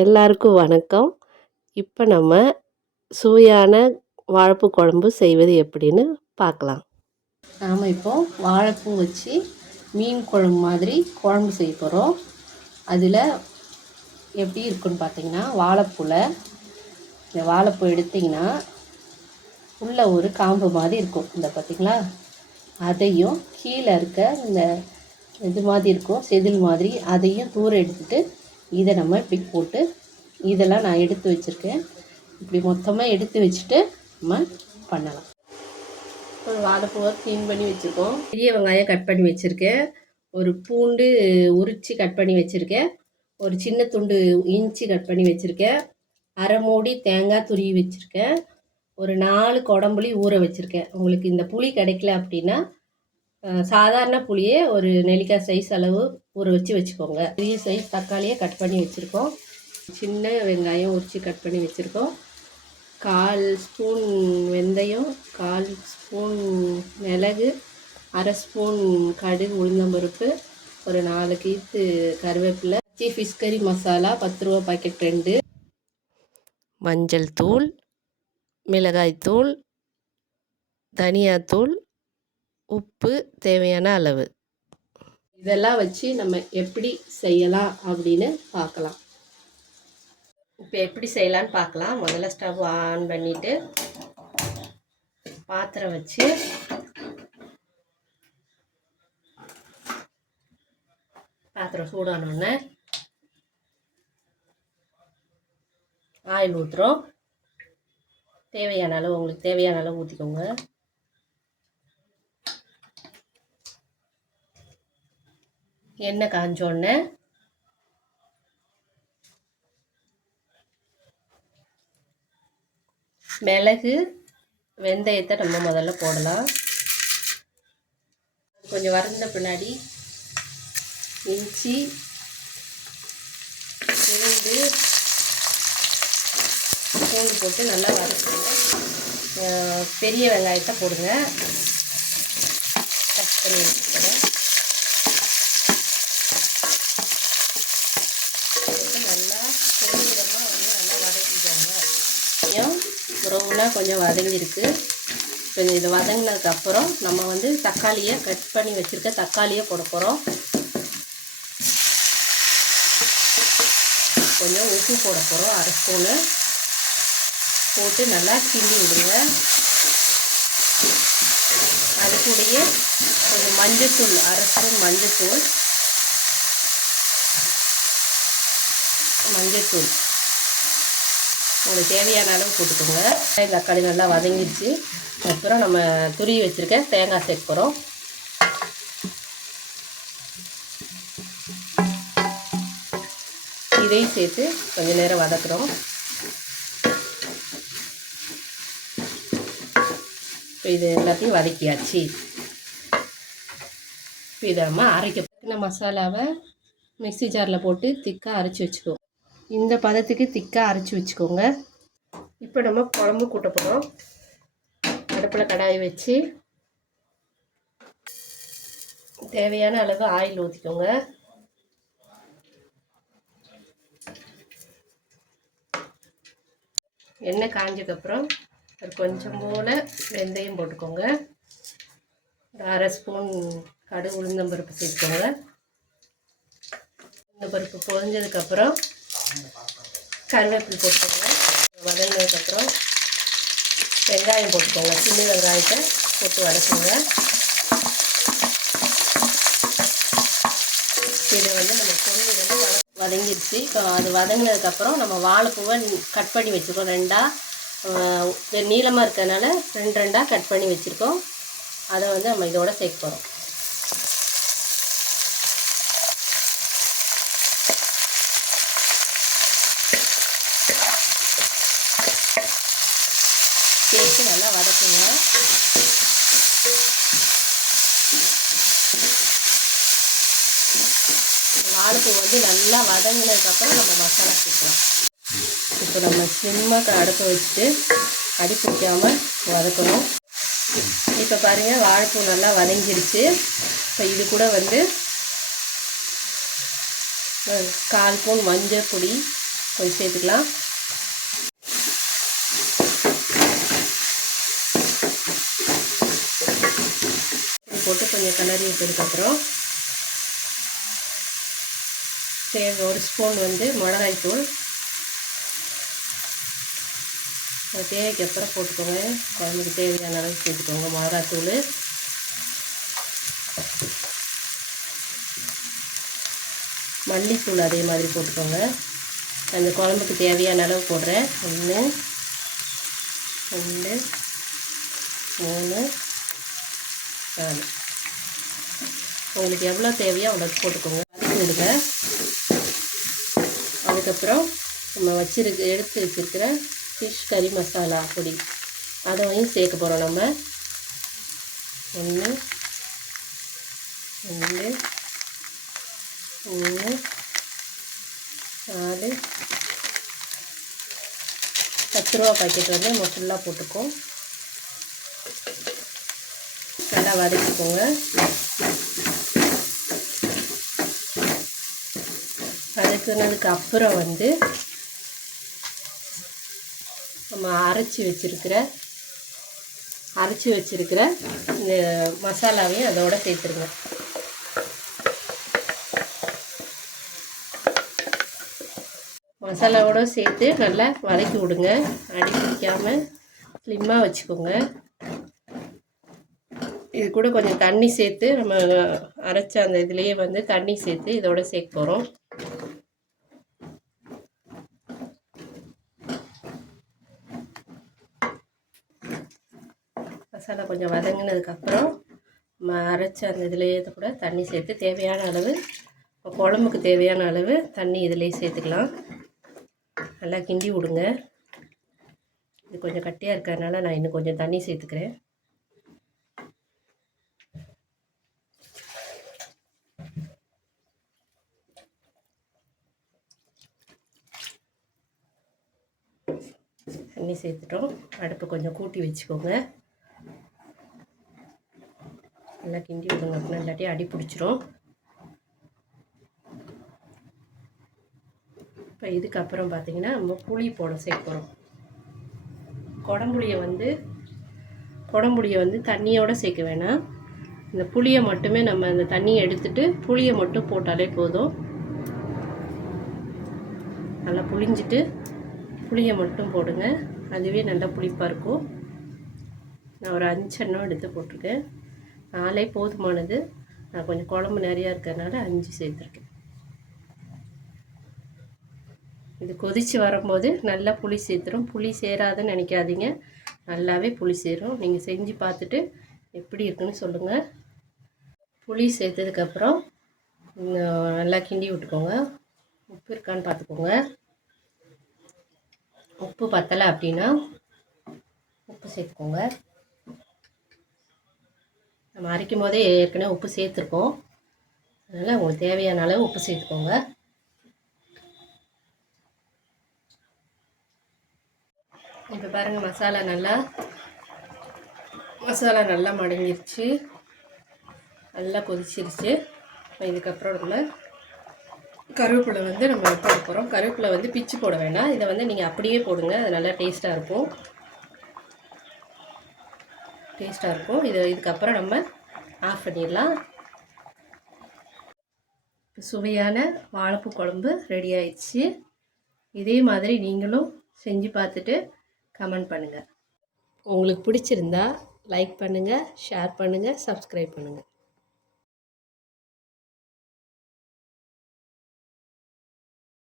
எல்லாருக்கும் வணக்கம். இப்போ நம்ம சுவையான வாழைப்பூ குழம்பு செய்வது எப்படின்னு பார்க்கலாம். நாம் இப்போ வாழைப்பூ வச்சு மீன் குழம்பு மாதிரி குழம்பு செய்ய போகிறோம். அதில் எப்படி இருக்குன்னு பார்த்தீங்கன்னா, இந்த வாழைப்பூ எடுத்திங்கன்னா உள்ள ஒரு காம்பு மாதிரி இருக்கும். இந்த பார்த்திங்களா, அதையும் கீழே இருக்க இந்த இது மாதிரி இருக்கும் செதில் மாதிரி, அதையும் தூர எடுத்துகிட்டு இதை நம்ம இப்படி போட்டு, இதெல்லாம் நான் எடுத்து வச்சுருக்கேன். இப்படி மொத்தமாக எடுத்து வச்சுட்டு நம்ம பண்ணலாம். ஒரு வாழைப்பூவை க்ளீன் பண்ணி வச்சுருக்கோம். பெரிய வெங்காயம் கட் பண்ணி வச்சுருக்கேன். ஒரு பூண்டு உரித்து கட் பண்ணி வச்சுருக்கேன். ஒரு சின்ன துண்டு இஞ்சி கட் பண்ணி வச்சுருக்கேன். அரை மூடி தேங்காய் துருவி வச்சுருக்கேன். ஒரு 4 கொடம்புளி ஊற வச்சுருக்கேன். உங்களுக்கு இந்த புளி கிடைக்கல அப்படின்னா சாதாரண புளியே ஒரு நெல்லிக்காய் சைஸ் அளவு ஊற வச்சுக்கோங்க. பெரிய சைஸ் தக்காளியை கட் பண்ணி வச்சுருக்கோம். சின்ன வெங்காயம் உரித்து கட் பண்ணி வச்சுருக்கோம். 1/4 ஸ்பூன் வெந்தயம், 1/4 ஸ்பூன் மிளகு, அரை ஸ்பூன் கடுகு உளுந்தம்பருப்பு, ஒரு 4 கீத்து கருவேப்பிலை, ஃபிஷ் கறி மசாலா 10 ரூபா பாக்கெட் 2, மஞ்சள் தூள், மிளகாய்த்தூள், தனியாத்தூள், உப்பு தேவையான அளவு. இதெல்லாம் வச்சு நம்ம எப்படி செய்யலாம் அப்படின்னு பார்க்கலாம். இப்போ எப்படி செய்யலான்னு பார்க்கலாம். முதல்ல ஸ்டவ் ஆன் பண்ணிவிட்டு பாத்திரம் வச்சு பாத்திரம் சூடானோடனே ஆயில் ஊற்றுறோம். தேவையான அளவு, உங்களுக்கு தேவையான அளவு ஊற்றிக்கோங்க. எண்ணெய் காஞ்சோடனே மிளகு வெந்தயத்தை நம்ம முதல்ல போடலாம். கொஞ்சம் வறந்த பின்னாடி இஞ்சி, பூண்டு போட்டு நல்லா வறுத்துங்க. பெரிய வெங்காயத்தை போடுங்க. கட் பண்ணி வச்சுக்கிறேன். நல்லா பொன்னிறமாக நல்லா வதக்கிக்கோங்க. ப்ரௌனாக கொஞ்சம் வதங்கியிருக்கு. கொஞ்சம் இதை வதங்கினதுக்கப்புறம் நம்ம தக்காளியை கட் பண்ணி வச்சுருக்க தக்காளியை போட போகிறோம். கொஞ்சம் உப்பு போட போகிறோம், அரை ஸ்பூனு போட்டு நல்லா கிண்டி விடுங்க. அது கூடயே கொஞ்சம் மஞ்சத்தூள், அரை ஸ்பூன் மஞ்சத்தூள் உங்களுக்கு தேவையான அளவு போட்டுக்கோங்க. தக்காளி நல்லா வதங்கிடுச்சு. அப்புறம் நம்ம துருவி வச்சுருக்க தேங்காய் சேர்க்க போகிறோம். இதையும் சேர்த்து கொஞ்சம் நேரம் வதக்குறோம். இப்போ இது எல்லாத்தையும் வதக்கியாச்சு. இப்போ இதை நம்ம அரைக்க மசாலாவை மிக்ஸி ஜாரில் போட்டு திக்காக அரைச்சி வச்சுக்குவோம். இந்த பதத்துக்கு திக்காக அரைச்சி வச்சுக்கோங்க. இப்போ நம்ம குழம்பு கூட்ட போகிறோம். அடுப்பில் கடாயை வச்சு தேவையான அளவு ஆயில் ஊற்றிக்கோங்க. எண்ணெய் காஞ்சதுக்கப்புறம் ஒரு கொஞ்சம் போல் வெந்தயம் போட்டுக்கோங்க. ஒரு அரை ஸ்பூன் கடுகு உளுந்தம்பருப்பு சேர்த்துக்கோங்க. இந்த பருப்பு பொரிஞ்சதுக்கப்புறம் கருவேப்பிலை போட்டுக்கோங்க. வதங்கினதுக்கப்புறம் வெங்காயம் போட்டுக்கோங்க. சின்ன வெங்காயத்தை போட்டு வதக்குங்க. இதை நம்ம பொன்னிறமா வதங்கிடுச்சு. இப்போ அது வதங்கினதுக்கப்புறம் நம்ம வாழைப்பூவை கட் பண்ணி வச்சுருக்கோம். 2ஆக நீளமாக இருக்கிறதுனால 2 கட் பண்ணி வச்சுருக்கோம். அதை நம்ம இதோட சேர்க்க போகிறோம். சேர்த்து நல்லா வதக்குங்க. வாழைப்பூ நல்லா வதங்கினதுக்கப்புறம் நம்ம மசாலா சேர்க்கலாம். இப்போ நம்ம சிம்மாக அடுப்பை வச்சுட்டு அடி பிடிக்காமல் வதக்கணும். இப்போ பாருங்கள், வாழைப்பூ நல்லா வதங்கிடுச்சு. இப்போ இது கூட 1/4 ஸ்பூன் மஞ்சள் பொடி, கொஞ்சம் சேர்த்துக்கலாம். இது போட்டு கொஞ்சம் கிளறி விட்டதுக்கப்புறம் ஒரு ஸ்பூன் வந்து மிளகாய் தூள் தேவைக்கு அப்புறம் போட்டுக்கோங்க. குழம்புக்கு தேவையான அளவு சேர்த்துக்கோங்க. மிளகாத்தூள், மல்லித்தூள் அதே மாதிரி போட்டுக்கோங்க. அந்த குழம்புக்கு தேவையான அளவு போடுறேன். 1 2 3 4. உங்களுக்கு எவ்வளோ தேவையோ அவ்வளோ போட்டுக்கோங்க. வதக்கி விடுங்க. அதுக்கப்புறம் நம்ம எடுத்து வச்சுருக்கிற ஃபிஷ் கறி மசாலா பொடி அதையும் சேர்க்க போகிறோம். நம்ம 1 2 3 4 10 ரூபா பாக்கெட் வந்து நம்ம ஃபுல்லாக போட்டுக்கோம். நல்லா வதக்கிக்கோங்க. வதக்குனதுக்கு அப்புறம் வந்து நம்ம அரைச்சி வச்சிருக்கிற இந்த மசாலாவையும் அதோட சேர்த்துருங்க. மசாலாவோடு சேர்த்து நல்லா வதக்கி விடுங்க. அடி பிடிக்காமல் ஸ்லிம்மாக வச்சுக்கோங்க. இது கூட கொஞ்சம் தண்ணி சேர்த்து நம்ம அரைச்ச அந்த இதுலேயே வந்து தண்ணி சேர்த்து இதோட சேர்க்க போகிறோம். மசாலா கொஞ்சம் வதங்கினதுக்கப்புறம் நம்ம அரைச்ச அந்த இதுலேயே கூட தண்ணி சேர்த்து தேவையான அளவு, குழம்புக்கு தேவையான அளவு தண்ணி இதிலே சேர்த்துக்கலாம். நல்லா கிண்டி விடுங்க. இது கொஞ்சம் கட்டியாக இருக்கிறதுனால நான் இன்னும் கொஞ்சம் தண்ணி சேர்த்துக்கிறேன். தண்ணி சேர்த்துட்டோம். அடுப்பு கொஞ்சம் கூட்டி வச்சுக்கோங்க. நல்லா கிண்டி விடுங்க. அப்படின்னா இல்லாட்டி அடி பிடிச்சிரும். இப்போ இதுக்கப்புறம் பார்த்திங்கன்னா நம்ம புளி சேர்க்க போகிறோம். குடம்புளியை வந்து தண்ணியோடு சேர்க்க வேணாம். இந்த புளியை மட்டுமே நம்ம அந்த தண்ணியை எடுத்துட்டு புளியை மட்டும் போட்டாலே போதும். நல்லா புளிஞ்சிட்டு புளியை மட்டும் போடுங்க. அதுவே நல்லா புளிப்பாக இருக்கும். நான் ஒரு 5 எண்ணம் எடுத்து போட்டிருக்கேன். 4 போதுமானது. நான் கொஞ்சம் குழம்பு நிறையா இருக்கிறதுனால 5 சேர்த்துருக்கேன். இது கொதித்து வரும்போது நல்லா புளி சேர்த்துரும். புளி சேராதுன்னு நினைக்காதீங்க, நல்லாவே புளி சேரும். நீங்கள் செஞ்சு பார்த்துட்டு எப்படி இருக்குன்னு சொல்லுங்கள். புளி சேர்த்ததுக்கப்புறம் நல்லா கிண்டி விட்டுக்கோங்க. உப்பு இருக்கான்னு பார்த்துக்கோங்க. உப்பு பத்தலை அப்படின்னா உப்பு சேர்த்துக்கோங்க. நம்ம அரைக்கும் போதே ஏற்கனவே உப்பு சேர்த்துருக்கோம். அதனால் உங்களுக்கு தேவையான அளவு உப்பு சேர்த்துக்கோங்க. இப்போ பாருங்கள், மசாலா நல்லா மடங்கிருச்சு, நல்லா கொதிச்சிருச்சு. இதுக்கப்புறம் நம்ம கருவேப்பிலை வந்து நம்ம போட போகிறோம். கருவேப்பிலை வந்து பிச்சு போட வேண்டாம். இதை வந்து நீங்கள் அப்படியே போடுங்க. அது நல்லா டேஸ்ட்டாக இருக்கும். இதுக்கப்புறம் நம்ம ஆஃப் பண்ணிடலாம். சுவையான வாழைப்பூ குழம்பு ரெடி ஆயிடுச்சு. இதே மாதிரி நீங்களும் செஞ்சு பார்த்துட்டு கமெண்ட் பண்ணுங்கள். உங்களுக்கு பிடிச்சிருந்தா லைக் பண்ணுங்கள், ஷேர் பண்ணுங்கள், சப்ஸ்கிரைப் பண்ணுங்கள்.